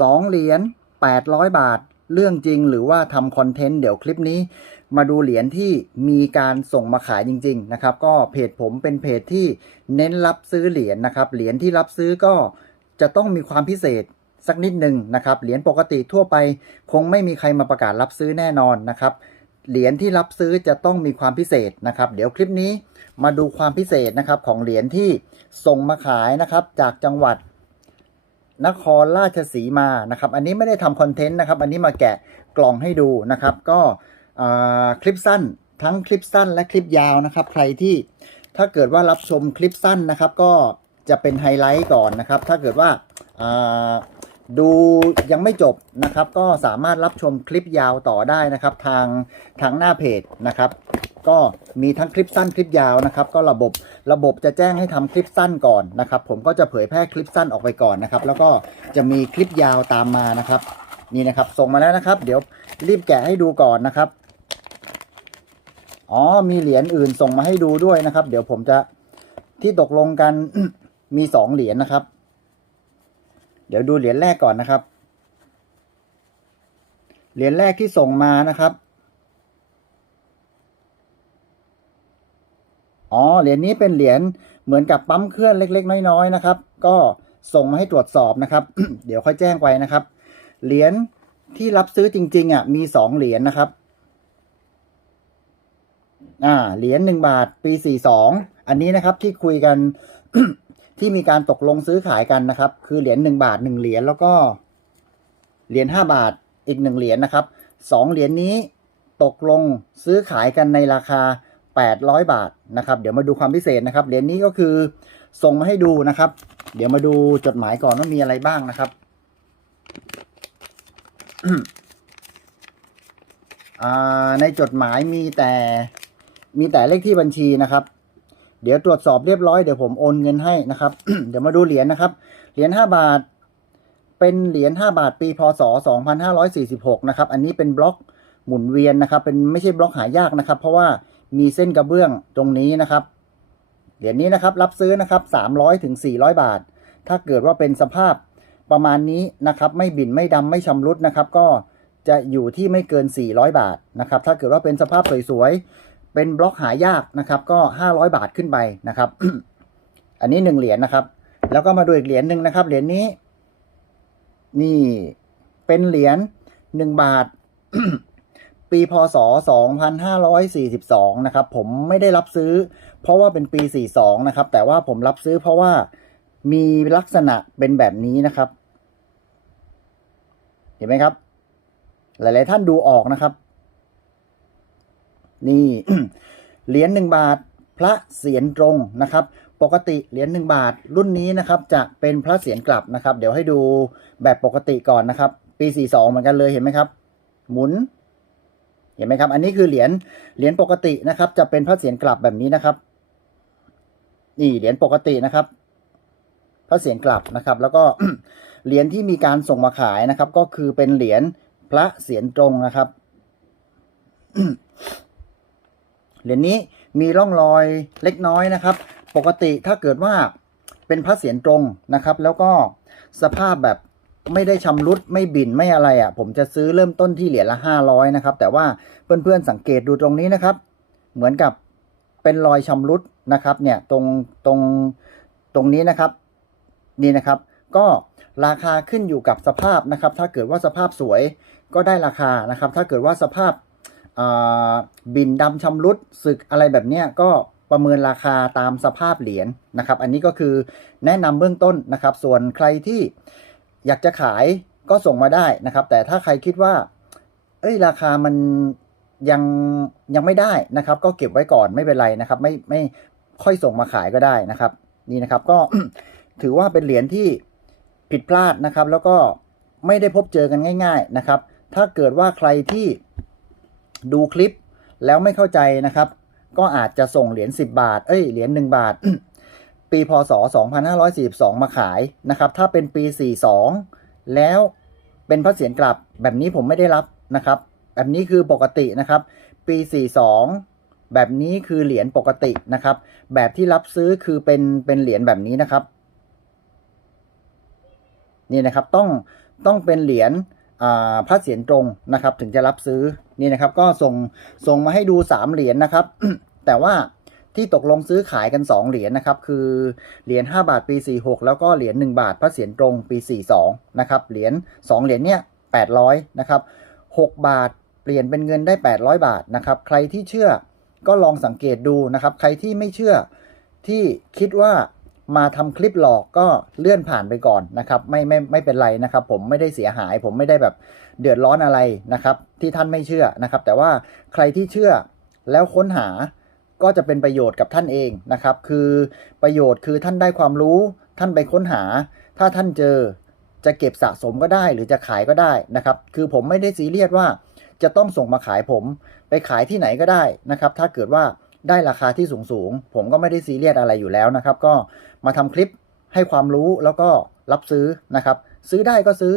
2เหรียญ800 บาท เรื่องจริงหรือว่าทำคอนเทนต์เดี๋ยวคลิปนี้ มาดูเหรียญที่มีการส่งมาขายจริง ๆ นะครับ ก็เพจผมเป็นเพจที่เน้นรับซื้อเหรียญนะครับ เหรียญที่รับซื้อก็จะต้องมีความพิเศษสักนิดหนึ่งนะครับ เหรียญปกติทั่วไป คงไม่มีใครมาประกาศรับซื้อแน่นอนนะครับ เหรียญที่รับซื้อจะต้องมีความพิเศษนะครับ เดี๋ยวคลิปนี้มาดูความพิเศษนะครับของเหรียญที่ส่งมาขายนะครับจากจังหวัด นครราชสีมานะครับ อันนี้ไม่ได้ทำคอนเทนต์นะครับ อันนี้มาแกะกล่องให้ดูนะครับ ก็คลิปสั้นทั้งคลิปสั้นและคลิปยาวนะครับ ใครที่ถ้าเกิดว่ารับชมคลิปสั้นนะครับ ก็จะเป็นไฮไลท์ก่อนนะครับ ถ้าเกิดว่าอ่าดูยังไม่จบนะครับ ก็สามารถรับชมคลิปยาวต่อได้นะครับ ทางทางหน้าเพจนะครับ ก็มีทั้งคลิปสั้นคลิปยาวนะครับ ก็ระบบระบบจะแจ้งให้ทำคลิปสั้นก่อนนะครับ ผมก็จะเผยแพร่คลิปสั้นออกไปก่อนนะครับ แล้วก็จะมีคลิปยาวตามมานะครับ นี่นะครับ ส่งมาแล้วนะครับ เดี๋ยวรีบแกะให้ดูก่อนนะครับอ๋อมีเหรียญอื่นส่งมาให้ดูด้วยนะครับ เดี๋ยวผมจะที่ตกลงกันมีสองเหรียญนะครับ เดี๋ยวดูเหรียญแรกก่อนนะครับ เหรียญแรกที่ส่งมานะครับ อ๋อเหรียญนี้เป็นเหรียญเหมือนกับปั๊มเคลื่อนเล็ก ๆ น้อยๆนะครับ ก็ส่งมาให้ตรวจสอบนะครับ เดี๋ยวค่อยแจ้งไปนะครับ เหรียญที่รับซื้อจริง ๆอะมีสองเหรียญนะครับ อ่าเหรียญหนึ่งบาทปีสี่สองอันนี้นะครับที่คุยกันที่มีการตกลงซื้อขายกันนะครับ คือเหรียญหนึ่งบาทหนึ่งเหรียญแล้วก็เหรียญห้าบาทอีกหนึ่งเหรียญนะครับสองเหรียญนี้ตกลงซื้อขายกันในราคา 800 บาทนะครับ เดี๋ยวมาดูความพิเศษนะครับ เหรียญนี้ก็คือส่งมาให้ดูนะครับ เดี๋ยวมาดูจดหมายก่อนว่ามีอะไรบ้างนะครับในจดหมายมีแต่มีแต่เลขที่บัญชีนะครับ เดี๋ยวตรวจสอบเรียบร้อยเดี๋ยวผมโอนเงินให้นะครับ เดี๋ยวมาดูเหรียญนะครับ เหรียญ5บาท เป็นเหรียญ5บาทปีพศ 2546 นะครับ อันนี้เป็นบล็อกหมุนเวียนนะครับ เป็นไม่ใช่บล็อกหายากนะครับ เพราะว่า มีเส้นกระเบื้องตรงนี้นะครับเหรียญนี้นะครับรับซื้อนะครับ300ถึง400บาท ถ้าเกิดว่าเป็นสภาพประมาณนี้นะครับ ไม่บินไม่ดำไม่ชำรุดนะครับ ก็จะอยู่ที่ไม่เกิน 400 บาทนะครับ ถ้าเกิดว่าเป็นสภาพสวยๆ เป็นบล็อกหายากนะครับ ก็ 500 บาทขึ้นไปนะครับ อันนี้หนึ่งเหรียญนะครับ แล้วก็มาดูอีกเหรียญหนึ่งนะครับ เหรียญนี้ นี่เป็นเหรียญหนึ่งบาท ปีพศ 2542 นะครับ ผมไม่ได้รับซื้อ เพราะว่าเป็นปี 42 นะครับ แต่ว่าผมรับซื้อเพราะว่ามีลักษณะเป็นแบบนี้นะครับ เห็นไหมครับ หลาย ๆ ท่านดูออกนะครับ นี่ เหรียญหนึ่งบาท พระเสียรตรงนะครับ ปกติเหรียญหนึ่งบาทรุ่นนี้นะครับ จะเป็นพระเสียรกลับนะครับ เดี๋ยวให้ดูแบบปกติก่อนนะครับ ปี 42 เหมือนกันเลยเห็นไหมครับ หมุน เห็นไหมครับ อันนี้คือเหรียญเหรียญปกตินะครับ จะเป็นพระเสียรกลับแบบนี้นะครับ นี่เหรียญปกตินะครับ พระเสียรกลับนะครับ แล้วก็เหรียญที่มีการส่งมาขายนะครับ ก็คือเป็นเหรียญพระเสียรตรงนะครับเหรียญนี้มีร่องรอยเล็กน้อยนะครับ ปกติถ้าเกิดว่าเป็นพระเศียรตรงนะครับ แล้วก็สภาพแบบ ไม่ได้ชำรุดไม่บินไม่อะไรอะ่ะ ผมจะซื้อเริ่มต้นที่เหรียญละห้าร้อยนะครับ แต่ว่าเพื่อนๆสังเกตดูตรงนี้นะครับ เหมือนกับเป็นรอยชำรุดนะครับ เนี่ยตรงตรงตรงนี้นะครับ นี่นะครับ ก็ราคาขึ้นอยู่กับสภาพนะครับ ถ้าเกิดว่าสภาพสวยก็ได้ราคานะครับ ถ้าเกิดว่าสภาพบินดำชำรุดสึกอะไรแบบเนี้ยก็ประเมินราคาตามสภาพเหรียญนะครับ อันนี้ก็คือแนะนำเบื้องต้นนะครับ ส่วนใครที่ อยากจะขายก็ส่งมาได้นะครับ แต่ถ้าใครคิดว่า เอ้ยราคามันยังยังไม่ได้นะครับ ก็เก็บไว้ก่อนไม่เป็นไรนะครับ ไม่ไม่ค่อยส่งมาขายก็ได้นะครับ นี่นะครับก็ถือว่าเป็นเหรียญที่ผิดพลาดนะครับ แล้วก็ไม่ได้พบเจอกันง่าย ๆนะครับ ถ้าเกิดว่าใครที่ดูคลิปแล้วไม่เข้าใจนะครับ ก็อาจจะส่งเหรียญ10 บาท เอ้ยเหรียญ1บาท ปีพศ 2542 มาขายนะครับ ถ้าเป็นปี 42 แล้วเป็นพระเศียรกลับแบบนี้ผมไม่ได้รับนะครับ แบบนี้คือปกตินะครับ ปี 42 แบบนี้คือเหรียญปกตินะครับ แบบที่รับซื้อคือเป็นเป็นเหรียญแบบนี้นะครับนี่นะครับต้องต้องเป็นเหรียญอ่าพระเศียรตรงนะครับ ถึงจะรับซื้อนี่นะครับ ก็ส่งส่งมาให้ดู3เหรียญนะครับ แต่ว่า ที่ตกลงซื้อขายกัน 2 เหรียญนะครับ คือเหรียญ5บาทปี 46 แล้วก็เหรียญ1บาทพระเศียรตรงปี 42 นะครับ เหรียญ2เหรียญเนี่ย800 นะครับ 6 บาทเปลี่ยนเป็นเงินได้ 800 บาทนะครับ ใครที่เชื่อก็ลองสังเกตดูนะครับ ใครที่ไม่เชื่อที่คิดว่ามาทำคลิปหลอกก็เลื่อนผ่านไปก่อนนะครับ ไม่ไม่ไม่เป็นไรนะครับ ผมไม่ได้เสียหาย ผมไม่ได้แบบเดือดร้อนอะไรนะครับ ที่ท่านไม่เชื่อนะครับ แต่ว่าใครที่เชื่อแล้วค้นหา ก็จะเป็นประโยชน์กับท่านเองนะครับ คือประโยชน์คือท่านได้ความรู้ ท่านไปค้นหา ถ้าท่านเจอจะเก็บสะสมก็ได้หรือจะขายก็ได้นะครับ คือผมไม่ได้ซีเรียสว่าจะต้องส่งมาขายผม ไปขายที่ไหนก็ได้นะครับ ถ้าเกิดว่าได้ราคาที่สูงสูงผมก็ไม่ได้ซีเรียสอะไรอยู่แล้วนะครับ ก็มาทำคลิปให้ความรู้แล้วก็รับซื้อนะครับ ซื้อได้ก็ซื้อ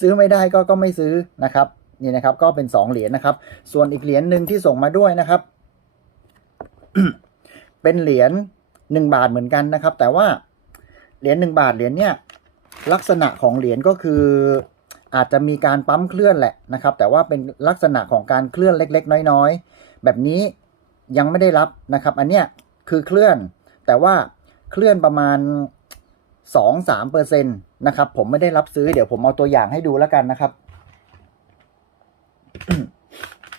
ซื้อไม่ได้ก็ก็ไม่ซื้อนะครับนี่นะครับก็เป็นสองเหรียญนะครับ ส่วนอีกเหรียญหนึ่งที่ส่งมาด้วยนะครับ เป็นเหรียญหนึ่งบาทเหมือนกันนะครับ แต่ว่าเหรียญหนึ่งบาทเหรียญเนี้ยลักษณะของเหรียญก็คืออาจจะมีการปั๊มเคลื่อนแหละนะครับ แต่ว่าเป็นลักษณะของการเคลื่อนเล็ก ๆ น้อย ๆ แบบนี้ยังไม่ได้รับนะครับ อันเนี้ยคือเคลื่อน แต่ว่าเคลื่อนประมาณ 2-3เปอร์เซ็นต์นะครับ ผมไม่ได้รับซื้อเดี๋ยวผมเอาตัวอย่างให้ดูแล้วกันนะครับ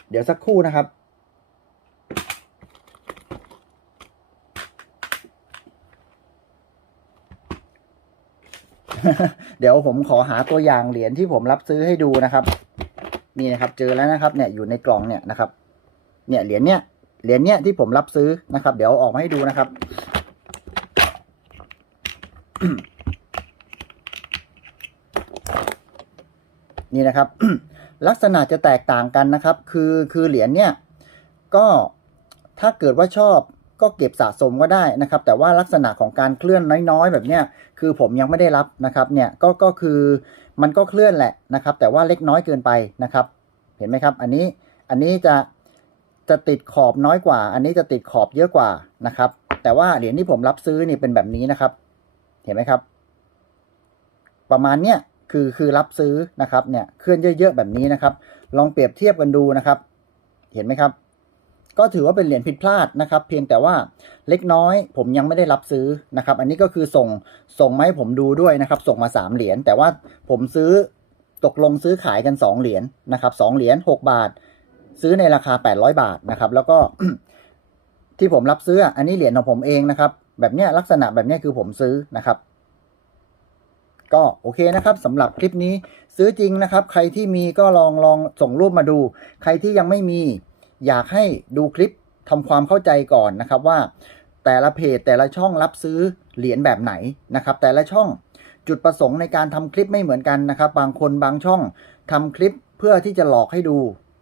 เดี๋ยวสักครู่นะครับ เดี๋ยวผมขอหาตัวอย่างเหรียญที่ผมรับซื้อให้ดูนะครับ นี่นะครับ เจอแล้วนะครับ เนี่ยอยู่ในกล่องเนี่ยนะครับ เนี่ยเหรียญเนี่ยเหรียญเนี่ยที่ผมรับซื้อนะครับ เดี๋ยวอออกมาให้ดูนะครับนี่นะครับ ลักษณะจะแตกต่างกันนะครับ คือคือเหรียญเนี่ย ก็ถ้าเกิดว่าชอบ ก็เก็บสะสมก็ได้นะครับ แต่ว่าลักษณะของการเคลื่อนน้อยๆ แบบเนี้ยคือผมยังไม่ได้รับนะครับเนี่ยก็ก็คือมันก็เคลื่อนแหละนะครับ แต่ว่าเล็กน้อยเกินไปนะครับ เห็นไหมครับ อันนี้อันนี้จะจะติดขอบน้อยกว่า อันนี้จะติดขอบเยอะกว่านะครับ แต่ว่าเหรียญที่ผมรับซื้อนี่เป็นแบบนี้นะครับ เห็นไหมครับ ประมาณเนี้ยคือคือรับซื้อนะครับเนี่ยเคลื่อนเยอะ ๆ แบบนี้นะครับ ลองเปรียบเทียบกันดูนะครับ เห็นไหมครับ ก็ถือว่าเป็นเหรียญผิดพลาดนะครับ เพียงแต่ว่าเล็กน้อยผมยังไม่ได้รับซื้อนะครับ อันนี้ก็คือส่งส่งมาให้ผมดูด้วยนะครับ ส่งมาสามเหรียญแต่ว่าผมซื้อตกลงซื้อขายกันสองเหรียญนะครับสองเหรียญหกบาท ซื้อในราคาแปดร้อยบาทนะครับ แล้วก็ที่ผมรับซื้ออันนี้เหรียญของผมเองนะครับ แบบเนี้ยลักษณะแบบเนี้ยคือผมซื้อนะครับก็โอเคนะครับสำหรับคลิปนี้ซื้อจริงนะครับ ใครที่มีก็ลองลองส่งรูปมาดู ใครที่ยังไม่มี อยากให้ดูคลิปทำความเข้าใจก่อนนะครับว่า แต่ละเพจแต่ละช่องรับซื้อเหรียญแบบไหนนะครับ แต่ละช่องจุดประสงค์ในการทำคลิปไม่เหมือนกันนะครับ บางคนบางช่องทำคลิปเพื่อที่จะหลอกให้ดู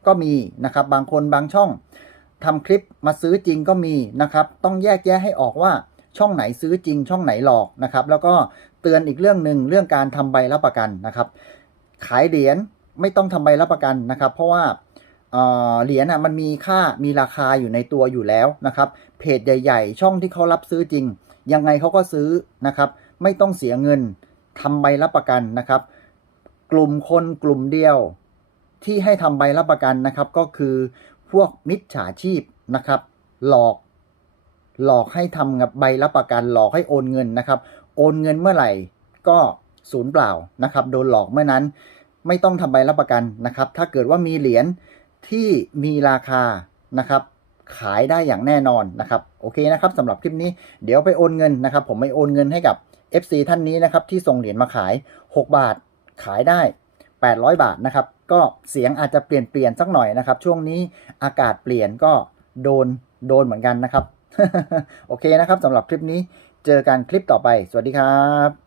ก็มีนะครับ บางคนบางช่องทำคลิปมาซื้อจริงก็มีนะครับ ต้องแยกแยะให้ออกว่าช่องไหนซื้อจริง ช่องไหนหลอกนะครับ แล้วก็เตือนอีกเรื่องหนึ่งเรื่องการทำใบรับประกันนะครับ ขายเหรียญไม่ต้องทำใบรับประกันนะครับ เพราะว่า เหรียญอะมันมีค่ามีราคาอยู่ในตัวอยู่แล้วนะครับ เพจใหญ่ ๆ ช่องที่เขารับซื้อจริง ยังไงเขาก็ซื้อนะครับ ไม่ต้องเสียเงินทำใบรับประกันนะครับ กลุ่มคนกลุ่มเดียวที่ให้ทำใบรับประกันนะครับ ก็คือพวกมิจฉาชีพนะครับ หลอกหลอกให้ทำกับใบรับประกัน หลอกให้โอนเงินนะครับ โอนเงินเมื่อไหร่ก็ศูนย์เปล่านะครับ โดนหลอกเมื่อนั้น ไม่ต้องทำใบรับประกันนะครับ ถ้าเกิดว่ามีเหรียญ ที่มีราคานะครับขายได้อย่างแน่นอนนะครับโอเคนะครับสำหรับคลิปนี้เดี๋ยวไปโอนเงินนะครับ ผมไปโอนเงินให้กับ FC ท่านนี้นะครับที่ส่งเหรียญมาขาย 6 บาทขายได้ 800 บาทนะครับ ก็เสียงอาจจะเปลี่ยนเปลี่ยนสักหน่อยนะครับ ช่วงนี้อากาศเปลี่ยนก็โดนโดนเหมือนกันนะครับ โอเคนะครับสำหรับคลิปนี้เจอกันคลิปต่อไป สวัสดีครับ